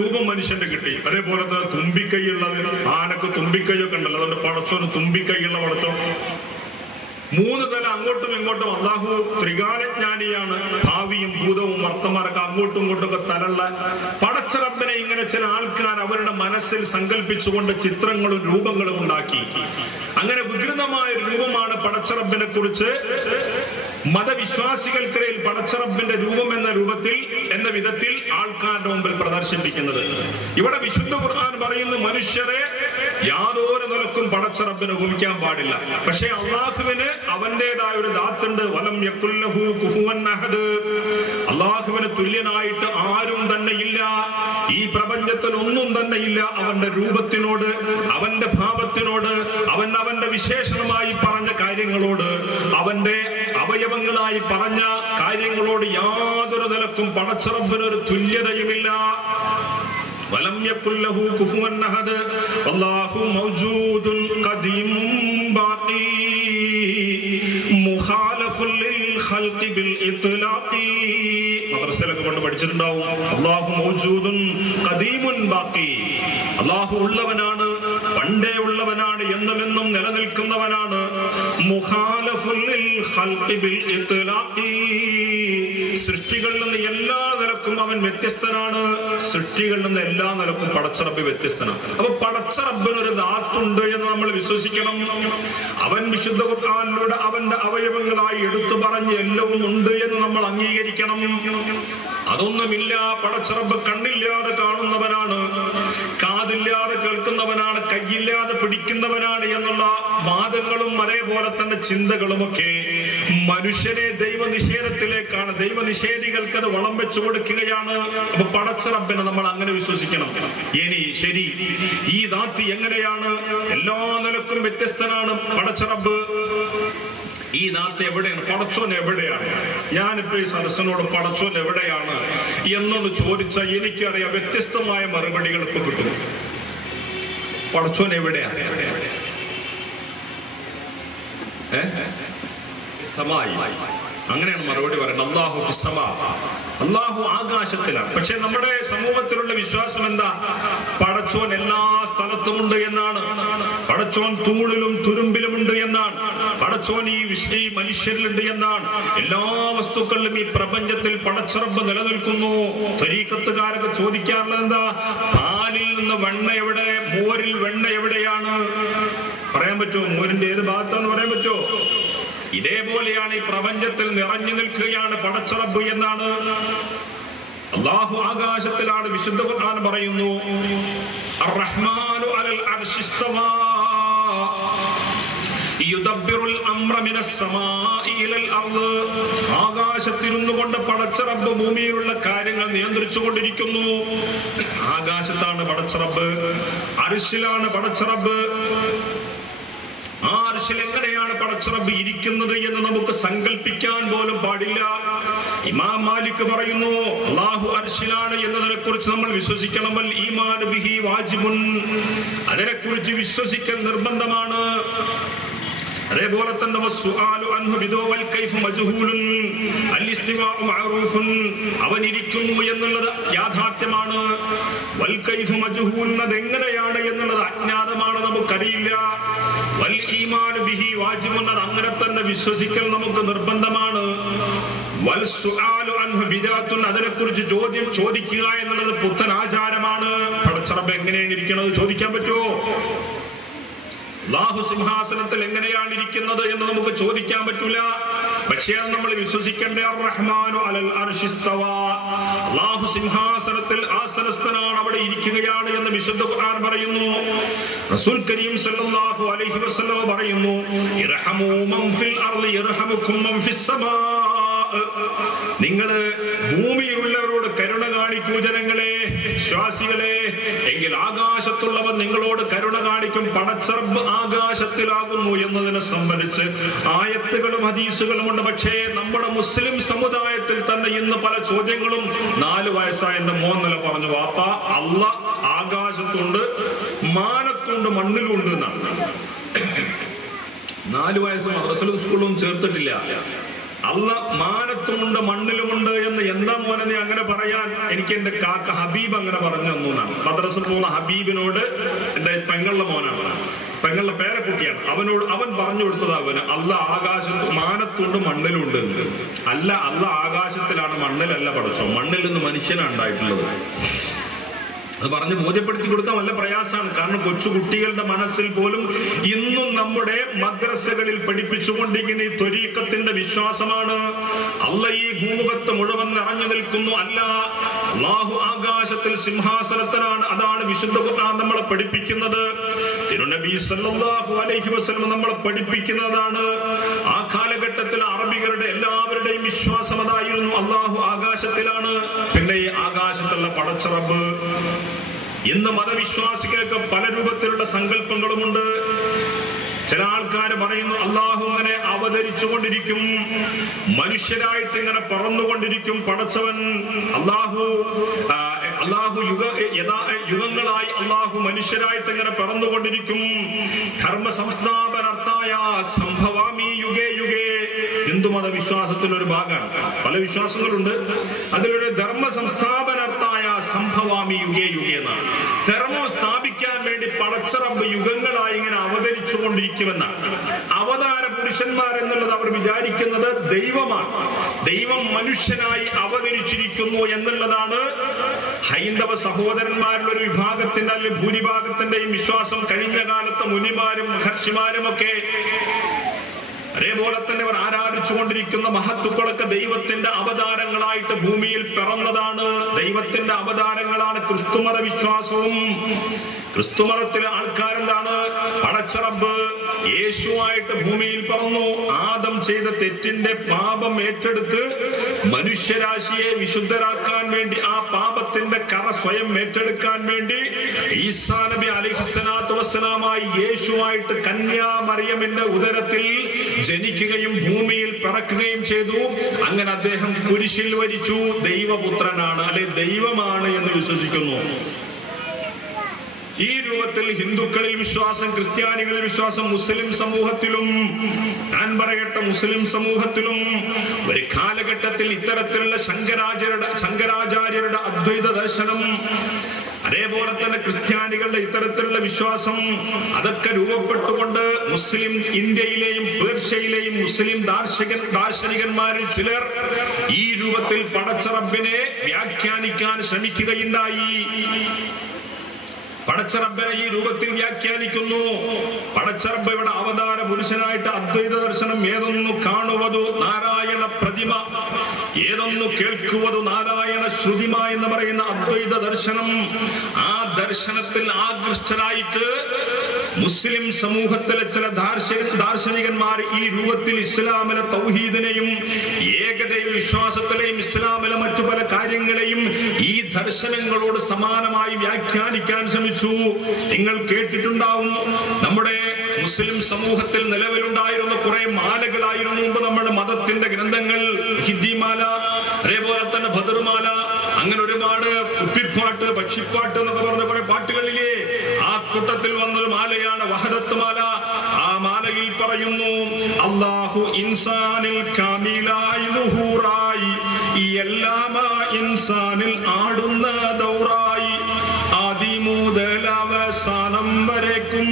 രൂപം മനുഷ്യന്റെ കിട്ടി. അതേപോലെ തന്നെ തുമ്പിക്കൈയുള്ളത്, ആനക്ക് തുമ്പിക്കൈയൊക്കെ ഉണ്ടല്ലോ, അതുകൊണ്ട് പടച്ചോന് തുമ്പിക്കൈയുള്ള പടച്ചോൻ. മൂന്ന് തല അങ്ങോട്ടും ഇങ്ങോട്ടും. അള്ളാഹു ത്രികാലജ്ഞാനിയാണ്. ഭാവിയും ഭൂതവും വർത്തമാനൊക്കെ അങ്ങോട്ടും ഇങ്ങോട്ടും തലുള്ള പടച്ച റബ്ബിനെ ഇങ്ങനെ ചില ആൾക്കാർ അവരുടെ മനസ്സിൽ സങ്കല്പിച്ചുകൊണ്ട് ചിത്രങ്ങളും രൂപങ്ങളും ഉണ്ടാക്കി. അങ്ങനെ വികൃതമായ രൂപമാണ് പടച്ച റബ്ബിനെ കുറിച്ച് മതവിശ്വാസികൾക്കിടയിൽ പടച്ച റബ്ബിന്റെ രൂപം എന്ന വിധത്തിൽ ആൾക്കാരുടെ മുമ്പിൽ പ്രദർശിപ്പിക്കുന്നത്. ഇവിടെ വിശുദ്ധ ഖുർആൻ പറയുന്നു, മനുഷ്യരെ യാതൊരു നിലക്കും പടച്ച റബ്ബിനെ ഉപമിക്കാൻ പാടില്ല. പക്ഷെ അള്ളാഹുവിന് അവന്റേതായ ഒരു ദാത്തുണ്ട്. വലം യകുൽ ലഹു കുഫുവൻ അഹദ്. അള്ളാഹുവിന് തുല്യനായിട്ട് ആരും തന്നെ ഇല്ല. ഈ പ്രപഞ്ചത്തിൽ ഒന്നും തന്നെ ഇല്ല അവന്റെ രൂപത്തിനോട്, അവന്റെ ഭാവത്തിനോട്, അവന്റെ വിശേഷണമായി പറഞ്ഞ കാര്യങ്ങളോട്, അവന്റെ അവയവങ്ങളായി പറഞ്ഞ കാര്യങ്ങളോട് യാതൊരു നിലക്കും പടച്ച റബ്ബിനൊരു തുല്യതയുമില്ല. വലം യകുൽ ലഹു കുഫുവൻ അഹദ്. അല്ലാഹു മൗജൂദുൻ ഖദീമുൻ ബാഖി മുഖാലഫുൽ ലിൽ ഖൽഖി ബിൽ ഇത്ലാഖി. മദ്രസയിലൊക്കെ കൊണ്ട് പഠിച്ചിട്ടുണ്ടാവും. അല്ലാഹു മൗജൂദുൻ ഖദീമുൻ ബാഖി. അല്ലാഹു ഉള്ളവനാണ്, പണ്ടേ ഉള്ളവനാണ്, എന്നുമെന്നും നിലനിൽക്കുന്നവനാണ്. മുഖാലഫുൽ ലിൽ ഖൽഖി ബിൽ ഇത്ലാഖി. സൃഷ്ടികളിൽ നിന്ന് എല്ലാ നിലക്കും അവൻ വ്യത്യസ്തനാണ്. സൃഷ്ടികളിൽ നിന്ന് എല്ലാ നിലക്കും പടച്ച റബ്ബ് വ്യത്യസ്തനാണ്. അപ്പൊ പടച്ച റബ്ബിനൊരു ദാത്തുണ്ട് എന്ന് നമ്മൾ വിശ്വസിക്കണം. അവൻ വിശുദ്ധ ഖുർആനിലൂടെ അവന്റെ അവയവങ്ങളായി എടുത്തു പറഞ്ഞ് എല്ലാവും ഉണ്ട് എന്ന് നമ്മൾ അംഗീകരിക്കണം. അതൊന്നുമില്ല. പടച്ച റബ്ബ് കണ്ണില്ലാതെ കാണുന്നവനാണ്, കാതില്ലാതെ കേൾക്കുന്നവനാണ്, കൈയില്ലാതെ പിടിക്കുന്നവനാണ് എന്നുള്ള വാദങ്ങളും അതേപോലെ തന്നെ ചിന്തകളുമൊക്കെ മനുഷ്യനെ ദൈവനിഷേധത്തിലേക്കാണ്. ദൈവനിഷേധികൾക്ക് അത് വളം വെച്ചു കൊടുക്കുകയാണ്. അപ്പൊ പടച്ച റബ്ബിനെ നമ്മൾ അങ്ങനെ വിശ്വസിക്കണം. ഇനി ശരി, ഈ ദാത്ത് എങ്ങനെയാണ്? എല്ലാ നിലക്കും വ്യത്യസ്തനാണ് പടച്ച റബ്ബ്. ഈ ദാത്ത് എവിടെയാണ്? പടച്ചോൻ എവിടെയാണ്? ഞാനിപ്പോ ഈ സദസ്സിനോട് പടച്ചോൻ എവിടെയാണ് എന്നൊന്ന് ചോദിച്ചാൽ എനിക്കറിയാം വ്യത്യസ്തമായ മറുപടികൾ ഇപ്പൊ കിട്ടും. പടച്ചോൻ എവിടെയാണ്? സമായി, അങ്ങനെയാണ് മറുപടി പറയുന്നത്. അല്ലാഹു ഫിസ്സമാ, അല്ലാഹു ആകാശത്തിലാണ്. പക്ഷെ നമ്മുടെ സമൂഹത്തിലുള്ള വിശ്വാസം എന്താ? പടച്ചോൻ എല്ലാ സ്ഥലത്തുമുണ്ട് എന്നാണ്. പടച്ചോൻ തൂണിലും തുരുമ്പിലുമുണ്ട് എന്നാണ്. പടച്ചോൻ ഈ മനുഷ്യരിലുണ്ട് എന്നാണ്. എല്ലാ വസ്തുക്കളിലും ഈ പ്രപഞ്ചത്തിൽ പടച്ച റബ്ബ് നിലനിൽക്കുന്നു. ത്വരീഖത്തുകാരൊക്കെ ചോദിക്കാറുള്ളത് എന്താ? പാലിൽ നിന്ന് വെണ്ണ എവിടെ? മോരിൽ വെണ്ണ എവിടെയാണ്? പറയാൻ പറ്റുമോ? മോരിന്റെ ഏത് ഭാഗത്താന്ന് പറയാൻ പറ്റുമോ? ഇതേപോലെയാണ് ഈ പ്രപഞ്ചത്തിൽ നിറഞ്ഞു നിൽക്കുകയാണ് പടച്ച റബ്ബ് എന്നാണ്. അല്ലാഹു ആകാശത്തിലാണ്. വിശുദ്ധ ഖുർആൻ പറയുന്നു, അർ-റഹ്മാനു അലൽ അർശി ഇസ്തവാ യുദബ്ബിറുൽ അംറ മിനസ് സമാഇ ഇലൽ അർദ്. ആകാശത്തിരുന്നു കൊണ്ട് പടച്ച റബ്ബ് ഭൂമിയിലുള്ള കാര്യങ്ങൾ നിയന്ത്രിച്ചുകൊണ്ടിരിക്കുന്നു. ആകാശത്താണ് പടച്ച റബ്ബ്, അർശിലാണ് പടച്ച റബ്ബ്. ആ അർശിൽ എങ്ങനെയാണ് പടച്ച റബ്ബ് ഇരിക്കുന്നത് എന്ന് നമുക്ക് സങ്കല്പിക്കാൻ പോലും പാടില്ല. ഇമാം മാലിക് പറയുന്നു, അല്ലാഹു അർശിലാണ് എന്നതിനെ കുറിച്ച് നമ്മൾ വിശ്വസിക്കണം. വൽ ഈമാനു ബിഹി വാജിബുൻ. അതിനെ കുറിച്ച് വിശ്വസിക്കൽ നിർബന്ധമാണ്. അതേപോലെ തന്നെ വസ്സുആലു അൻഹു ബിദുവൽ കൈഫ മജ്ഹൂലുൻ അൽ ഇസ്തിവാഉ മഅറൂഫുൻ. അവൻ ഇരിക്കുന്നു എന്നുള്ളത് യാഥാർത്ഥ്യമാണ്. വൽ കൈഫ മജ്ഹൂലുൻ, അതെങ്ങനെയാണ് എന്നുള്ളത് അജ്ഞാതമാണ്, നമുക്കറിയില്ല. വൽ ഈമാനു ബിഹി വാജിബുൻ, അത് അങ്ങനെ തന്നെ വിശ്വസിക്കൽ നമുക്ക് നിർബന്ധമാണ്. വൽ സുആലു അൻഹു ബിദഅത്തുൻ, അതിനെക്കുറിച്ച് ചോദിക്കുക എന്നുള്ളത് പുത്തൻ ആചാരമാണ്. പടച്ച റബ്ബ് എങ്ങനെയാണ് ഇരിക്കുന്നത് ചോദിക്കാൻ പറ്റുമോ? അല്ലാഹു സിംഹാസനത്തിൽ എങ്ങനെയാണ് ഇരിക്കുന്നത് എന്ന് നമുക്ക് ചോദിക്കാൻ പറ്റൂല. പക്ഷേ നമ്മൾ വിശ്വസിക്കേണ്ട അർ-റഹ്മാനു അലൽ അർശി ഇസ്തവാ, അല്ലാഹു സിംഹാസനത്തിൽ ആസനസ്ഥനാണ്, അവിടെ ഇരിക്കുകയാണ് എന്ന് വിശുദ്ധ ഖുർആൻ പറയുന്നു. റസൂൽ കരീം സല്ലല്ലാഹു അലൈഹി വസല്ലം പറയുന്നു, ഇർഹമു മൻ ഫിൽ അർളി യർഹമുകും മൻ ഫിസ് സമാ. നിങ്ങള് ഭൂമിയിലുള്ളവരോട് കരുണ കാണിക്കൂ ജനങ്ങളെ, വിശ്വാസികളെ, എങ്കിൽ ആകാശത്തുള്ളവർ നിങ്ങളോട് കരുണ കാണിക്കും. പടച്ച റബ്ബ് ആകാശത്തിലാകുന്നു എന്നതിനെ സംബന്ധിച്ച് ആയത്തുകളും ഹദീസുകളും ഉണ്ട്. പക്ഷേ നമ്മുടെ മുസ്ലിം സമുദായത്തിൽ തന്നെ ഇന്ന് പല ചോദ്യങ്ങളും. 4 വയസ്സായ എന്റെ മോൻ നില പറഞ്ഞു, വാപ്പ അല്ലാഹ് ആകാശത്തുണ്ട്, മാനത്തുണ്ട്, മണ്ണിലുണ്ട് എന്നാണ്. 4 വയസ്സ് മദ്രസയിലും സ്കൂളിലും ചേർത്തിട്ടില്ല. അല്ല മാനത്തുമുണ്ട് മണ്ണിലുമുണ്ട് എന്ന് എന്താ മോനെ നീ അങ്ങനെ പറയാൻ? എനിക്ക് എന്റെ കാക്ക ഹബീബ് അങ്ങനെ പറഞ്ഞു തന്നാണ്. മദ്രസ പോകുന്ന ഹബീബിനോട്, എന്റെ പെങ്ങളുടെ മോനാണ്, പെങ്ങളുടെ പേരക്കുട്ടിയാണ്, അവൻ പറഞ്ഞു കൊടുത്തത് അവന് അല്ല ആകാശത്ത് മാനത്തുണ്ട് മണ്ണിലുണ്ട്. അല്ല, അല്ല ആകാശത്തിലാണ്, മണ്ണിലല്ല പഠിച്ചോ. മണ്ണിൽ നിന്ന് മനുഷ്യനാണ് ഉണ്ടായിട്ടുള്ളത്. അത് പറഞ്ഞ് ബോധ്യപ്പെടുത്തി കൊടുക്കാൻ വല്ല പ്രയാസമാണ്. കാരണം കൊച്ചു കുട്ടികളുടെ മനസ്സിൽ പോലും ഇന്നും നമ്മുടെ മദ്രസകളിൽ പഠിപ്പിച്ചുകൊണ്ടിരിക്കുന്ന ഈ ത്വരീഖത്തിന്റെ വിശ്വാസമാണ്. അല്ല ഈ ഭൂമുഖത്ത് മുഴുവൻ നിറഞ്ഞു നിൽക്കുന്നു. അല്ല, അല്ലാഹു ആകാശത്തിൽ സിംഹാസനത്തിലാണ്. അതാണ് വിശുദ്ധ ഖുർആൻ നമ്മളെ പഠിപ്പിക്കുന്നത്. തിരുനബി സല്ലല്ലാഹു അലൈഹി വസല്ലം നമ്മളെ പഠിപ്പിക്കുന്നതാണ്. ആ കാലഘട്ടത്തിൽ അറബികളുടെ എല്ലാവരുടെയും വിശ്വാസം അതായിരുന്നു, അല്ലാഹു ആകാശത്തിലാണ്. പിന്നെ ഈ ആകാശത്തുള്ള പടച്ച റബ്ബ് ഇന്ന് മതവിശ്വാസികൾക്ക് പല രൂപത്തിലുള്ള സങ്കല്പങ്ങളുമുണ്ട്. ചില ആൾക്കാർ പറയുന്നു അല്ലാഹു അങ്ങനെ അവതരിച്ചുകൊണ്ടിരിക്കും, മനുഷ്യരായിട്ട് ഇങ്ങനെ പറന്നുകൊണ്ടിരിക്കും. പടച്ചവൻ അല്ലാഹു യുഗങ്ങളായി അല്ലാഹു മനുഷ്യരായിട്ട് ഇങ്ങനെ പറന്നുകൊണ്ടിരിക്കും. ധർമ്മ സംസ്ഥാപനാർത്ഥായ സംഭവാമി യുഗേ യുഗേ. ഹിന്ദുമത വിശ്വാസത്തിന്റെ ഒരു ഭാഗമാണ്. പല വിശ്വാസങ്ങളുണ്ട്. അതിലൊരു ധർമ്മ സംസ്ഥാപനാർത്ഥായ സംഭവാമി യുഗേ യുഗേ എന്നാണ്. ധർമ്മം സ്ഥാപിക്കാൻ വേണ്ടി പടച്ച റബ്ബ് യുഗങ്ങളായി ഇങ്ങനെ അവതരിച്ചു കൊണ്ടിരിക്കുമെന്നാണ്. അവതാര പുരുഷന്മാർ എന്നുള്ളത് അവർ വിചാരിക്കുന്നത് ദൈവമാണ്. ദൈവം മനുഷ്യനായി അവതരിച്ചിരിക്കുന്നു എന്നുള്ളതാണ് ഹൈന്ദവ സഹോദരന്മാരിൽ ഒരു വിഭാഗത്തിന്റെ അല്ലെങ്കിൽ ഭൂരിഭാഗത്തിന്റെയും വിശ്വാസം. കഴിഞ്ഞ കാലത്തെ മുനിമാരും മഹർഷിമാരും ഒക്കെ അതേപോലെ തന്നെ അവർ ആരാധിച്ചുകൊണ്ടിരിക്കുന്ന മഹത്തുക്കളൊക്കെ ദൈവത്തിന്റെ അവതാരങ്ങളായിട്ട് ഭൂമിയിൽ പിറന്നതാണ്. ദൈവത്തിന്റെ അവതാരങ്ങളാണ് ക്രിസ്തുമത വിശ്വാസവും. ക്രിസ്തുമതത്തിലെ ആൾക്കാരെന്താണ്? പടച്ച റബ്ബ് യേശുവായിട്ട് ഭൂമിയിൽ പിറന്നു. ആദം ചെയ്ത തെറ്റിന്റെ പാപം ഏറ്റെടുത്ത് മനുഷ്യരാശിയെ വിശുദ്ധരാക്കാൻ വേണ്ടി, ആ പാപത്തിന്റെ കറ സ്വയം ഏറ്റെടുക്കാൻ വേണ്ടി ഈസാ നബി അലൈഹിസ്സലാത്തു വസ്സലാമായി യേശുവായിട്ട് കന്യാ മറിയമിന്റെ ഉദരത്തിൽ ജനിക്കുകയും ഭൂമിയിൽ പിറക്കുകയും ചെയ്തു. അങ്ങനെ അദ്ദേഹം കുരിശിൽ വരിച്ചു. ദൈവപുത്രനാണ്, അല്ലെ ദൈവമാണ് എന്ന് വിശ്വസിക്കുന്നു. ഈ രൂപത്തിൽ ഹിന്ദുക്കളിൽ വിശ്വാസം, ക്രിസ്ത്യാനികളിൽ വിശ്വാസം, മുസ്ലിം സമൂഹത്തിലും, ഞാൻ പറയട്ടെ മുസ്ലിം സമൂഹത്തിലും ഒരു കാലഘട്ടത്തിൽ ഇത്തരത്തിലുള്ള ശങ്കരാചാര്യരുടെ അദ്വൈത ദർശനം, അതേപോലെ തന്നെ ക്രിസ്ത്യാനികളുടെ ഇത്തരത്തിലുള്ള വിശ്വാസം, അതൊക്കെ രൂപപ്പെട്ടുകൊണ്ട് മുസ്ലിം ഇന്ത്യയിലെയും പേർഷ്യയിലെയും മുസ്ലിം ദാർശനികന്മാരിൽ ചിലർ ഈ രൂപത്തിൽ പടച്ച റബ്ബിനെ വ്യാഖ്യാനിക്കാൻ ശ്രമിക്കുകയുണ്ടായി. പടച്ച റബ്ബിനെ ഈ രൂപത്തിൽ വ്യാഖ്യാനിക്കുന്നു. പടച്ച റബ്ബ് ഇവിടെ അവതാര പുരുഷനായിട്ട് അദ്വൈത ദർശനം ഏതൊന്നു കാണുവതു നാരായണ പ്രതിമ, ഏതൊന്നു കേൾക്കുവതു നാരായണ ശ്രുതിമ എന്ന് പറയുന്ന അദ്വൈത ദർശനം. ആ ദർശനത്തിൽ ആകൃഷ്ടരായിട്ട് മുസ്ലിം സമൂഹത്തിലെ ചില ദാർശനികന്മാർ ഈ രൂപത്തിൽ ഇസ്ലാമിലെ തൗഹീദിനെയും ഏകദൈവ വിശ്വാസത്തിലെയും ഇസ്ലാമിലെ മറ്റു പല കാര്യങ്ങളെയും ഈ ദർശനങ്ങളോട് സമാനമായി വ്യാഖ്യാനിക്കാൻ ശ്രമിച്ചു. നിങ്ങൾ കേട്ടിട്ടുണ്ടാവും, നമ്മുടെ മുസ്ലിം സമൂഹത്തിൽ നിലവിലുണ്ടായിരുന്ന കുറെ മാലകളായിരുന്നു മുമ്പ് നമ്മുടെ മതത്തിന്റെ ഗ്രന്ഥങ്ങൾ. ഹിദ്ദിമാല, അതേപോലെ തന്നെ ബദർമാല, അങ്ങനെ ഒരുപാട് കുപ്പിപ്പാട്ട്, പക്ഷിപ്പാട്ട് എന്നൊക്കെ പറഞ്ഞ കുറെ പാട്ടുകളിലെ ആ കൂട്ടത്തിൽ വന്നൊരു മാലയാണ് വഹദത്ത് മാല. ആ മാലയിൽ പറയുന്നു അല്ലാഹു ഇൻസാനിൽ കാമിലായി ലുഹൂറായി, ഈ എല്ലാമാ ഇൻസാനിൽ ആടുന്ന ദൗറായി, ആദി മുതൽ അവസാനം വരേക്കും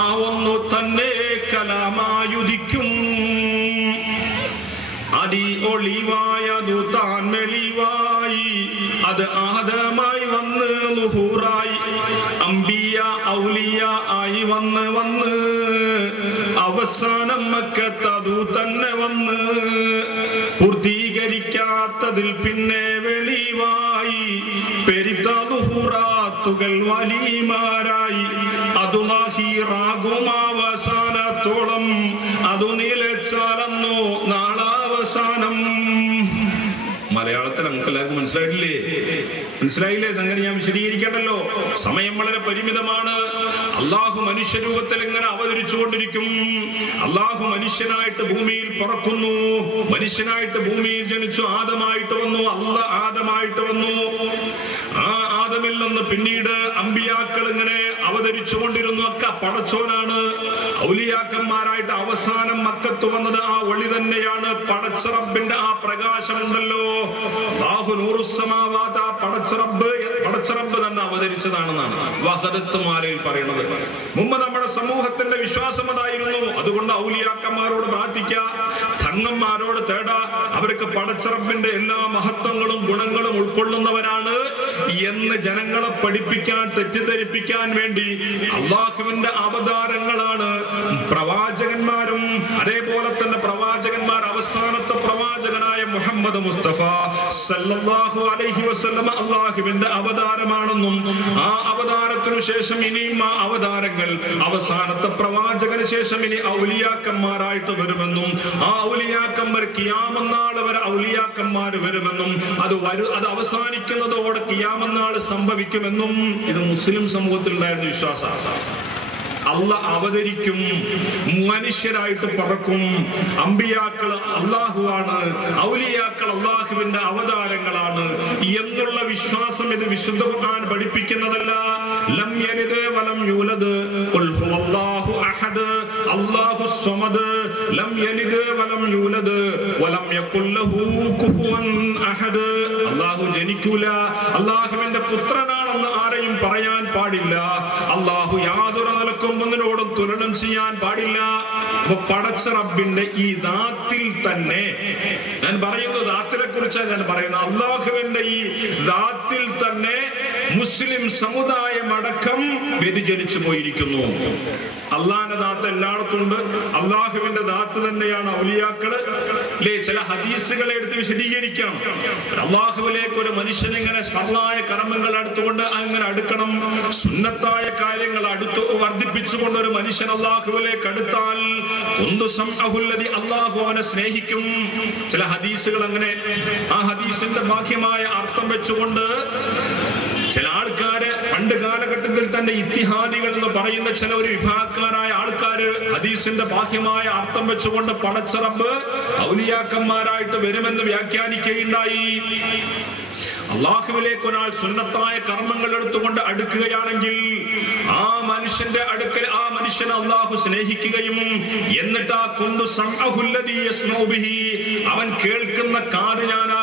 ആ ഒന്നു തന്നെ കലാമായുദിക്കും. അടി ഒളിവായതു താൻ മെളിവായി, അത് ആദമായി വന്ന് ലുഹൂറായി, അംബിയ ഔലിയ ആയി വന്ന് അവസാനം മക്കത്തതു തന്നെ വന്ന് പൂർത്തീകരിക്കാത്തതിൽ പിന്നെ വെളിവായി, പെരിത്ത ലുഹൂറാത്തുകൾ വലിമാരായി, അതു നാഹിറാകും അവസാനത്തോളം, അതു നിലച്ചാലെന്നോ നാളാവസാനം. മലയാളത്തിൽ നമുക്ക് എല്ലാവർക്കും മനസ്സിലായില്ലേ? സംഗതി ഞാൻ വിശദീകരിക്കണ്ടല്ലോ, സമയം വളരെ പരിമിതമാണ്. അള്ളാഹു മനുഷ്യരൂപത്തിൽ ഇങ്ങനെ അവതരിച്ചുകൊണ്ടിരിക്കും. അള്ളാഹു മനുഷ്യനായിട്ട് ഭൂമിയിൽ പറക്കുന്നു, മനുഷ്യനായിട്ട് ഭൂമിയിൽ ജനിച്ചു, ആദമായിട്ട് വന്നു. ആദമായിട്ട് വന്നു. ആ ആദമിൽ നിന്ന് പിന്നീട് അമ്പിയാക്കൾ ഇങ്ങനെ അവതരിച്ചുകൊണ്ടിരുന്നു. ഒക്കെ പടച്ചോനാണ്. ഔലിയാക്കന്മാരായിട്ട് അവസാനം മക്കത്ത് വന്നത് ആ ഒളി തന്നെയാണ്. പടച്ച റബ്ബിന്റെ ആ പ്രകാശമുണ്ടല്ലോ, അല്ലാഹു നൂറുസ് സമാവാത്, ആ പടച്ച റബ്ബ് തന്നെ അവതരിച്ചതാണെന്നാണ് വഹദത്തുമാലയിൽ പറയുന്നത്. മുമ്പ് നമ്മുടെ സമൂഹത്തിന്റെ വിശ്വാസം അതായിരുന്നു. അതുകൊണ്ട് ഔലിയാക്കന്മാരോട് പ്രാർത്ഥിക്കുക, തങ്ങന്മാരോട് തേടാ, അവർക്ക് പടച്ച റബ്ബിന്റെ എല്ലാ മഹത്വങ്ങളും ഗുണങ്ങളും ഉൾക്കൊള്ളുന്നവരാണ് എന്ന് ജനങ്ങളെ പഠിപ്പിക്കാൻ, തെറ്റിദ്ധരിപ്പിക്കാൻ വേണ്ടി അള്ളാഹുവിന്റെ അവതാരങ്ങളാണ് പ്രവാചകന്മാരും. അതേപോലെ തന്നെ പ്രവാചകന്മാർ അവസാനത്തെ പ്രവാചകനായ മുഹമ്മദ് മുസ്തഫ സല്ലല്ലാഹു അലൈഹി വസല്ലം അള്ളാഹുവിന്റെ അവതാരമാണെന്നും ആ അവതാരത്തിനു ശേഷം ഇനിയും ആ അവതാരങ്ങൾ അവസാനത്തെ പ്രവാചകന് ശേഷം ഇനി ഔലിയാക്കന്മാരായിട്ട് വരുമെന്നും ആ ഔലിയാക്കന്മാർ ഖിയാമത്ത് നാൾ വരെ ഔലിയാക്കന്മാർ വരുമെന്നും അത് അവസാനിക്കുന്നതോടെ ഖിയാമത്ത് നാൾ സംഭവിക്കുമെന്നും ഇത് മുസ്ലിം സമൂഹത്തിൽ ഉണ്ടായിരുന്ന വിശ്വാസമാണ്. അള്ളാഹ് അവതരിക്കും, മനുഷ്യരായിട്ട് പറക്കും, അമ്പിയാക്കൾ അള്ളാഹുവാണ്, ഔലിയാക്കൾ അള്ളാഹുവിന്റെ അവതാരങ്ങളാണ് എന്നുള്ള വിശ്വാസം ഇത് വിശുദ്ധ ഖുർആൻ പഠിപ്പിക്കുന്നതല്ല. ലം യലിദ് വലം യൂലദ് ഖുൽ ഹുവല്ലാഹു അഹദ് അല്ലാഹുസ് സമദ് ലം യലിദ് വലം യൂലദ് വലം യകുൽ ലഹു കുഫുവൻ അഹദ്. അല്ലാഹു ജനിക്കൂല, അല്ലാഹുവിന്റെ പുത്രനാണെന്ന് ആരെയും പറയാൻ പാടില്ല, അല്ലാഹു യാതൊരു നിലക്കും ഒന്നിനോടും തുലനം ചെയ്യാൻ പാടില്ല. പടച്ച റബ്ബിന്റെ ഈ ദാത്തിൽ തന്നെ, ഞാൻ പറയുന്നത് ദാത്തിനെ കുറിച്ചാണ് ഞാൻ പറയുന്നത്, അള്ളാഹുവിന്റെ ഈ ദാത്തിൽ തന്നെ മുസ്ലിം സമുദായമടക്കം വ്യതിചലിച്ചു പോയിരിക്കുന്നു. അള്ളാഹിന്റെ ദാത്ത് എല്ലായിടത്തും ഉണ്ട്. അള്ളാഹുവിന്റെ ദാത്ത് തന്നെയാണ് ഔലിയാക്കള്. അല്ലെ, ചില ഹദീസുകളെ എടുത്ത് വിശദീകരിക്കാം. അള്ളാഹുവിലേക്ക് ഒരു മനുഷ്യൻ ഇങ്ങനെ ഫർളായ കർമ്മങ്ങൾ അടുത്തുകൊണ്ട് അങ്ങനെ അടുക്കണം, സുന്നത്തായ കാര്യങ്ങൾ അടുത്ത് വർദ്ധിപ്പിച്ചുകൊണ്ട് ഒരു മനുഷ്യൻ അള്ളാഹുവിലേക്ക് അടുത്താൽ അള്ളാഹു അവനെ സ്നേഹിക്കും. ചില ഹദീസുകൾ അങ്ങനെ. ആ ഹദീസിന്റെ ബാഹ്യമായ അർത്ഥം വെച്ചുകൊണ്ട് ചില ആൾക്കാര് പണ്ട് കാലഘട്ടത്തിൽ തന്നെ ഇത്തിഹാദികൾ എന്ന് പറയുന്ന ചില ഒരു വിഭാഗക്കാരായ ആൾക്കാര് ഹദീസിന്റെ ബാഹ്യമായ അർത്ഥം വെച്ചുകൊണ്ട് പടച്ച റബ്ബ് ഔലിയാക്കന്മാരായിട്ട് വരുമെന്ന് വ്യാഖ്യാനിക്കുകയുണ്ടായി. അള്ളാഹുവിലേക്ക് ഒരാൾ സുന്നത്തായ കർമ്മങ്ങൾ എടുത്തുകൊണ്ട് അടുക്കുകയാണെങ്കിൽ ആ മനുഷ്യന്റെ അടുക്കൽ ആ മനുഷ്യനെ അള്ളാഹു സ്നേഹിക്കുകയും എന്നിട്ട് ആ കുന്തു സംഅഹുല്ലദീ യസ്മഉ ബിഹി, അവൻ കേൾക്കുന്ന കാത് ഞാനാകും.